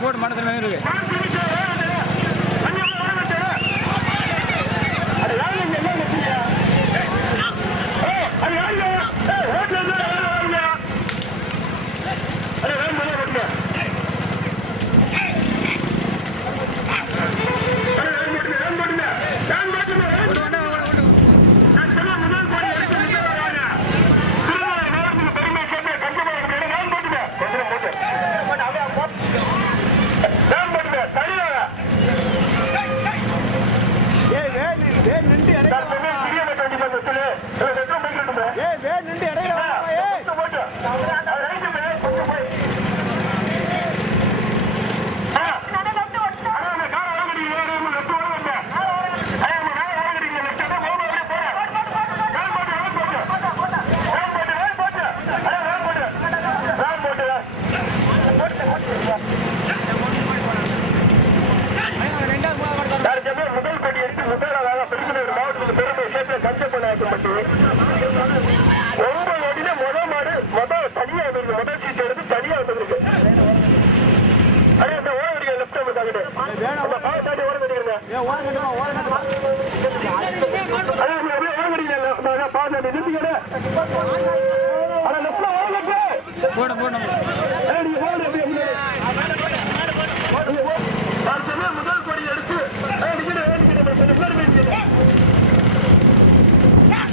போட்டு மடத்துல இருக்கு.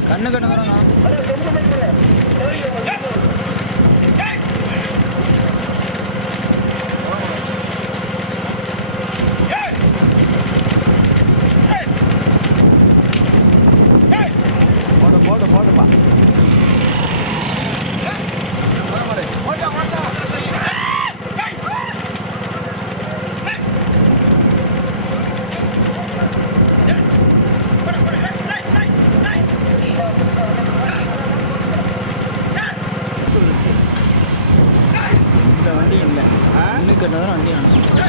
கண்ணு கண்ணு வரணும். போடுப்பா இந்த வண்டி இல்லை கண்ணு கண்ணு வண்டி அனுப்பணும்.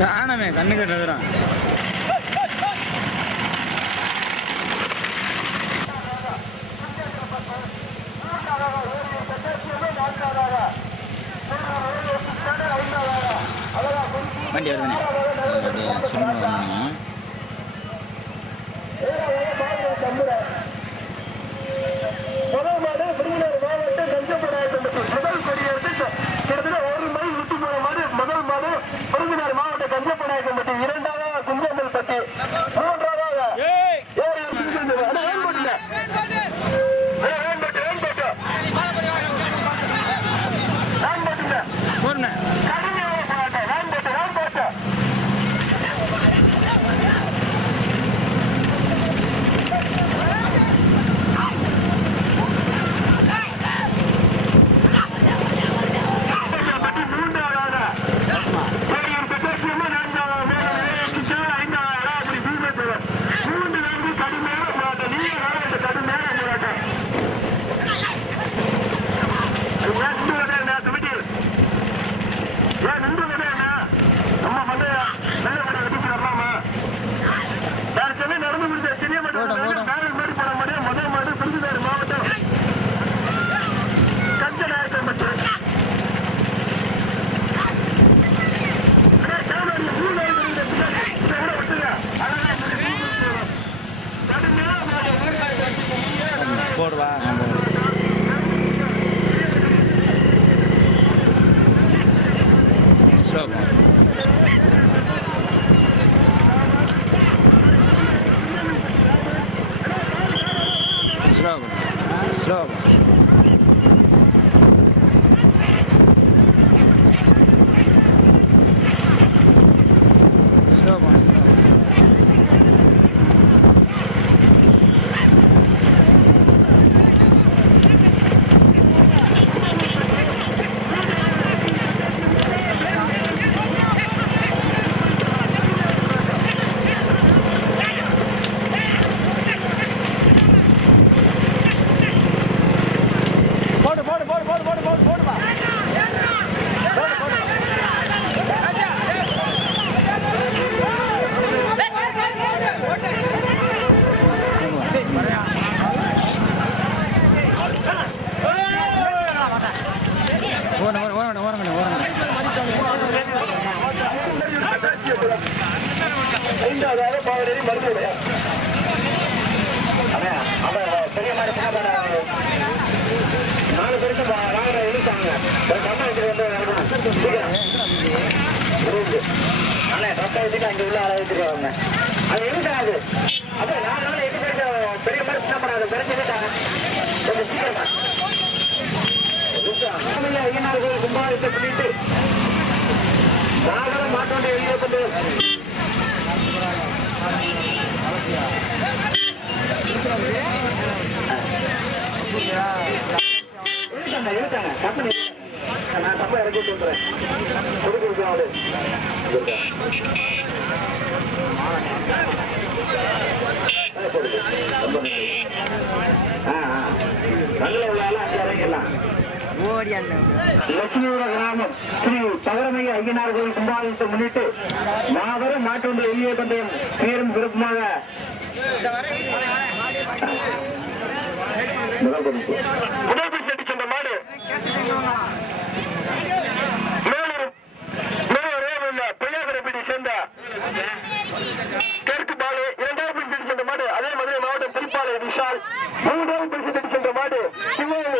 காணமே கண்ணு கட்டுறதுறான். வண்டி வருதுண்ணே. அப்படியே சும்மா வரணும். இரண்டாவது குஞ்சம்பல் பட்டி, மூன்றாவது போடுவா. ஸ்லோ அங்கே உள்ள ஆரம்பிச்சிருக்காங்க. அது எழுதாது. அப்ப நான் பெரிய மாதிரி சின்ன பண்ணாது பிறந்துட்டாங்க. கொஞ்சம் சீக்கிரமா ஐயனார் கோயில் கும்பாபிஷேகம் பண்ணிட்டு நாங்களும் மாட்டோண்ட வெளியே கொண்டு இருக்காங்க. கம்பெனி நான் தப்பா இறக்கி சொல்றேன். கொடுக்குறாங்க லட்சுமிபுர கிராமம் ஸ்ரீ பகரமைய ஐயனார் கோயில் கும்பாபிஷேகத்தை முன்னிட்டு மாபெரும் மாற்றொன்று வெளியே பந்தயம் சீரும் சிறப்புமாக முதல் சென்று சென்ற மாடு பிள்ளையாகரப்பட்டி சேர்ந்த தெற்கு பாலு, இரண்டாவது பரிசு சென்ற மாடு அதே மதுரை மாவட்டம் திருப்பாலை விஷால், மூன்றாவது பரிசு தட்டி சென்ற மாடு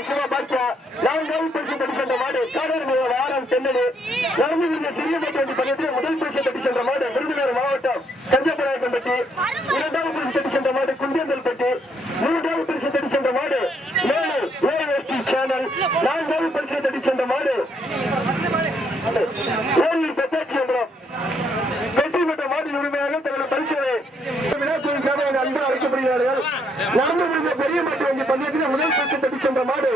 சிவா பாட்சா, நான்காவது பரிசு தட்டி சென்ற மாடு காடர் வாரம் தென்னடி, நடந்து சிறிய வண்டி பக்கத்தில் முதல் பரிசு தட்டி சென்ற மாடு விருதுநகர் மாவட்டம் கஞ்சப்பராயக்கம்பட்டி, இரண்டாவது பரிசு தட்டி சென்ற மாடு குந்தியந்தல்பட்டி, மூன்றாவது பரிசு தட்டி சென்ற மாடு ஏஎஸ்டி சேனல், நான்காவது பரிசு தட்டி சென்ற மாடு வெற்றி பெற்ற மாட்டின் உரிமையாக தங்கள் பரிசுகளை விழாக்குழுக்காக அன்பு அழைக்கப்படுகிறார்கள். நடந்து முடிந்த பெரிய மாட்டு வங்கி பந்தயத்தில் முதல் பரிசு தட்டி சென்ற மாடு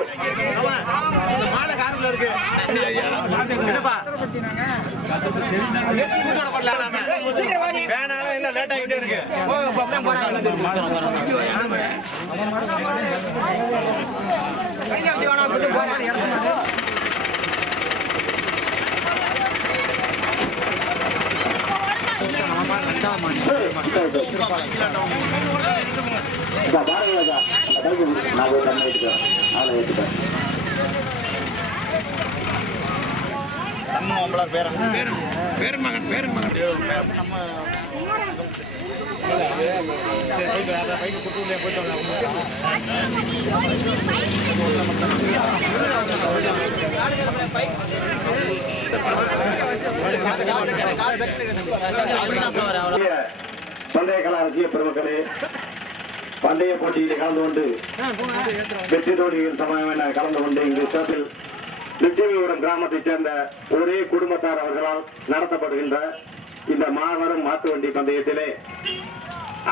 பந்தய கலா ரசிக பெருமக்களே, பந்தய போட்டியில் கலந்து கொண்டு வெற்றி தோல்வியில் சமயம் என கலந்து கொண்டு இங்கு சிறப்பில் லட்சுமிபுரம் கிராமத்தைச் சேர்ந்த ஒரே குடும்பத்தார் அவர்களால் நடத்தப்படுகின்ற இந்த மாபெரும் மாட்டு வண்டி பந்தயத்திலே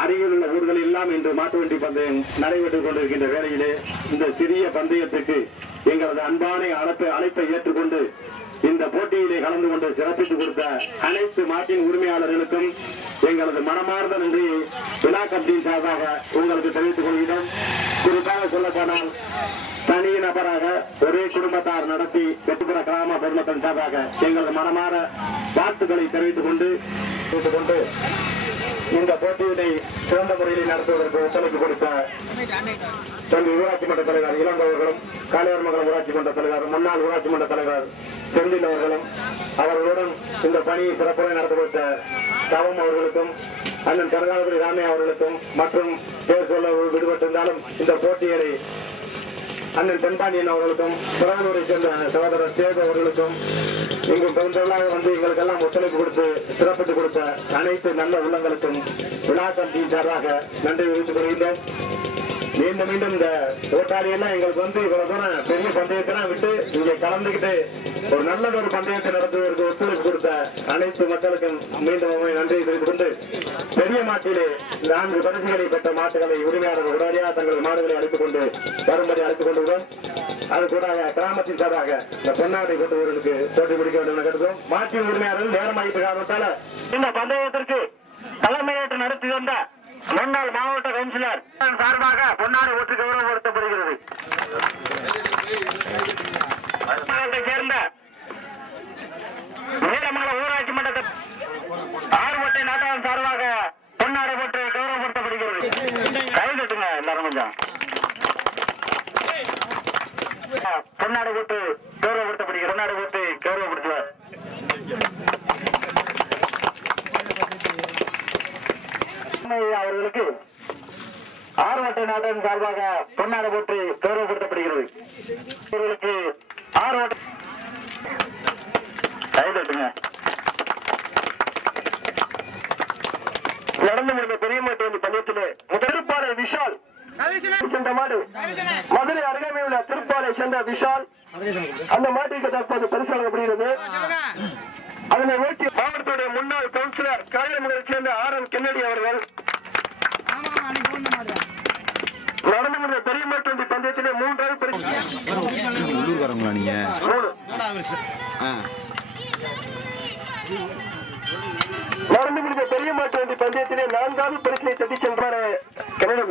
அருகில் உள்ள ஊர்கள் எல்லாம் இன்று மாட்டு வண்டி பந்தயம் நடைபெற்றுக் கொண்டிருக்கின்ற வேளையிலே இந்த சிறிய பந்தயத்துக்கு எங்களது அன்பான அழைப்பை ஏற்றுக்கொண்டு இந்த போட்டியிலே கலந்து கொண்டு சிறப்பித்துக் கொடுத்த அனைத்து மாட்டின் உரிமையாளர்களுக்கும் எங்களது மனமார்ந்த நன்றியை விழா கமிட்டியின் சார்பாக உங்களுக்கு தெரிவித்துக் கொள்கிறோம். குறிப்பாக சொல்லப்போனால் தனி நபராக ஒரே குடும்பத்தார் நடத்தி வெற்றிபெற கிராம பொதுமக்கள் சார்பாக எங்களது மனமாற வாழ்த்துக்களை தெரிவித்துக் கொண்டு இந்த போட்டியினை சிறந்த முறையில் நடத்துவதற்கு ஒத்துழைப்பு கொடுத்த தனி ஊராட்சி மன்ற தலைவர் இளங்கோவர்களும், காளையார்மங்கலம் ஊராட்சி மன்ற தலைவர், முன்னாள் ஊராட்சி மன்ற தலைவர் செந்தில் அவர்களும், அவர்களுடன் இந்த பணியை சிறப்புரை நடத்த கொடுத்த தவம் அவர்களுக்கும், அண்ணன் கருணாநிதி ராமையா அவர்களுக்கும் மற்றும் பேர் சொல்ல விடுபட்டிருந்தாலும் இந்த போட்டிகளை அண்ணன் தென்பாண்டியன் அவர்களுக்கும், புறவலூரை சேர்ந்த சகோதரர் சேது அவர்களுக்கும், இங்கு பெருந்தொழிலாக வந்து எங்களுக்கெல்லாம் ஒத்துழைப்பு கொடுத்து சிறப்பித்துக் கொடுத்த அனைத்து நல்ல உள்ளங்களுக்கும் விழா கமிட்டியின் சார்பாக நன்றி தெரிவித்துக் கொள்கின்றோம். மீண்டும் இந்த போட்டாளியெல்லாம் எங்களுக்கு வந்து இவ்வளவு தூரம் பெரிய பந்தயத்தெல்லாம் விட்டு இங்கே கலந்துகிட்டு ஒரு நல்லதொரு பந்தயத்தை நடத்துவதற்கு ஒத்துழைப்பு கொடுத்த அனைத்து மக்களுக்கும் மீண்டும் நன்றியை தெரிவித்துக் கொண்டு பெரிய மாட்டிலே 4 பரிசுகளை பெற்ற மாட்டுகளை உரிமையாளர்கள் உடனடியாக தங்கள் மாடுகளை அழைத்துக் கொண்டு வரும்படி அழைத்துக் கொண்டுள்ளோம். அது கூட கிராமத்தின் சார்பாக இந்த பொன்னாடை கொண்டவர்களுக்கு போட்டி பிடிக்க வேண்டும் என கருதும். மாட்டின் உரிமையாளர்கள் நேரமாகிட்டு காரணத்தால இந்த பந்தயத்திற்கு தலைமையேற்று நடத்தி வந்த முன்னாள் மாவட்ட கவுன்சிலர் சார்பாக பொன்னாடை ஒற்று கௌரவப்படுத்தப்படுகிறது. சேர்ந்த நீலமங்கல ஊராட்சி மன்ற ஆறுவட்டை நாட்டாளர் சார்பாக பொன்னாடை ஒற்று கௌரவப்படுத்தப்படுகிறது. கைதட்டுங்க எல்லாரும் கொஞ்சம். பொன்னாடை ஒற்று கௌரவப்படுத்தப்படுகிறது. பொன்னாடை ஒற்று கௌரவப்படுத்துவார். அவர்களுக்கு ஆறுவட்டை நாட்டின் சார்பாக பொன்னாடை போட்டு கௌரவப்படுத்தப்படுகிறது. அவர்களுக்கு ஆறுவட்டை நடந்து முடிந்த பெரிய மாட்டு பந்தயத்திலே திருப்பாலை விஷால் சென்ற மாடு, மதுரை அருகாமையில் உள்ள திருப்பாலை சென்ற விஷால் அந்த மாட்டிற்கு தற்போது பரிசு வழங்கப்படுகிறது. அதனை ஓட்டி மாவட்டத்துடைய முன்னாள் கவுன்சிலர் காளையார்மங்கலத்தை சேர்ந்த RN கென்னடி அவர்கள் நடந்து முடிந்த பெரிய மாட்டு பந்தயத்திலே 3வது பரிசு. நடந்து முடிந்த பெரிய மாட்டு பந்தயத்திலே 4வது பரிசினை தட்டி சென்றார் கென்னடி.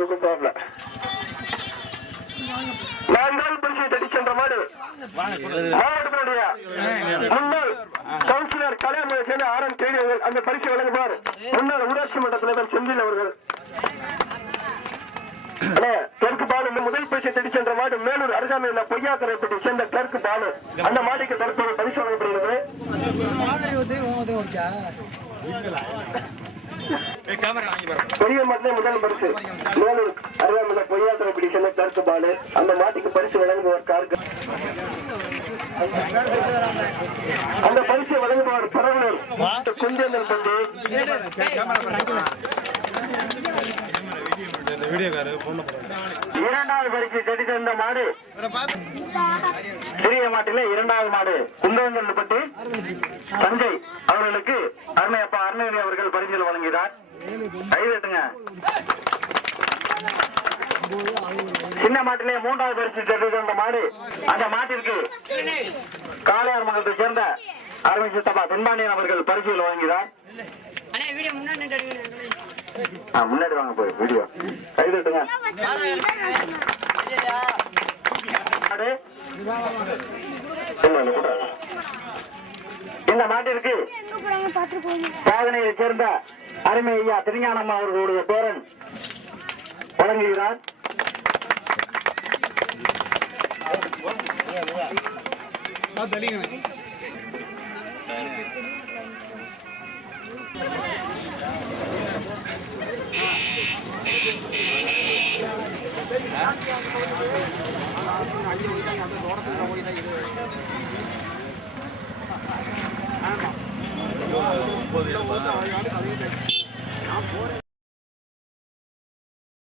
4வது பரிசை தட்டி சென்ற மாடு மாவட்டத்தினுடைய முன்னாள் கவுன்சிலர் காளையார்மங்கலத்தை சேர்ந்த RN கென்னடி அவர்கள் அந்த பரிசை வழங்குவார் முன்னாள் ஊராட்சி மன்ற தலைவர் செந்தில் அவர்கள். கிழக்கு பாலு முதல் பரிசை தட்டி சென்ற மாடு மேலூர் அருகாமையில் உள்ள பொய்யாக்கரைப்பட்டி சேர்ந்த கிழக்கு பாலு அந்த மாட்டுக்கு தற்போது பரிசு வழங்கப்படுகிறது. பெரிய மாட்டிலே முதல் பரிசு மேலூர் அருகாமையில் பொய்யாக்கரைப்பட்டி சேர்ந்த கிழக்கு பாலு அந்த மாட்டுக்கு பரிசு வழங்குபவர் கார்கு. அந்த பரிசை வழங்குபவர் பரவலூர் குந்தேந்தன் பந்து. 2வது பரிசு தட்டி சென்ற மாடு சிறிய மாட்டிலே 2வது மாடு குந்தேந்தன்பட்டி சஞ்சய் அவர்களுக்கு அருமையப்பா அருணகிரி அவர்கள் பரிசுகள் வழங்கினார். கைதட்டுங்க. சின்ன மாட்டிலே 3வது பரிசு தட்டி சென்ற மாடு அந்த மாட்டிற்கு காளையார்மங்கலத்தை சேர்ந்த அருமை சித்தப்பா தென்பாண்டியன் அவர்கள் பரிசுகள் வழங்கினார். முன்னாடி வாங்க போய் வீடியோ கைதட்டுங்க. இந்த மாட்டிற்கு சாதனையை சேர்ந்த அருமை ஐயா திருஞானம்மா அவர்களுடைய பேரன் வழங்குகிறார். போறேன்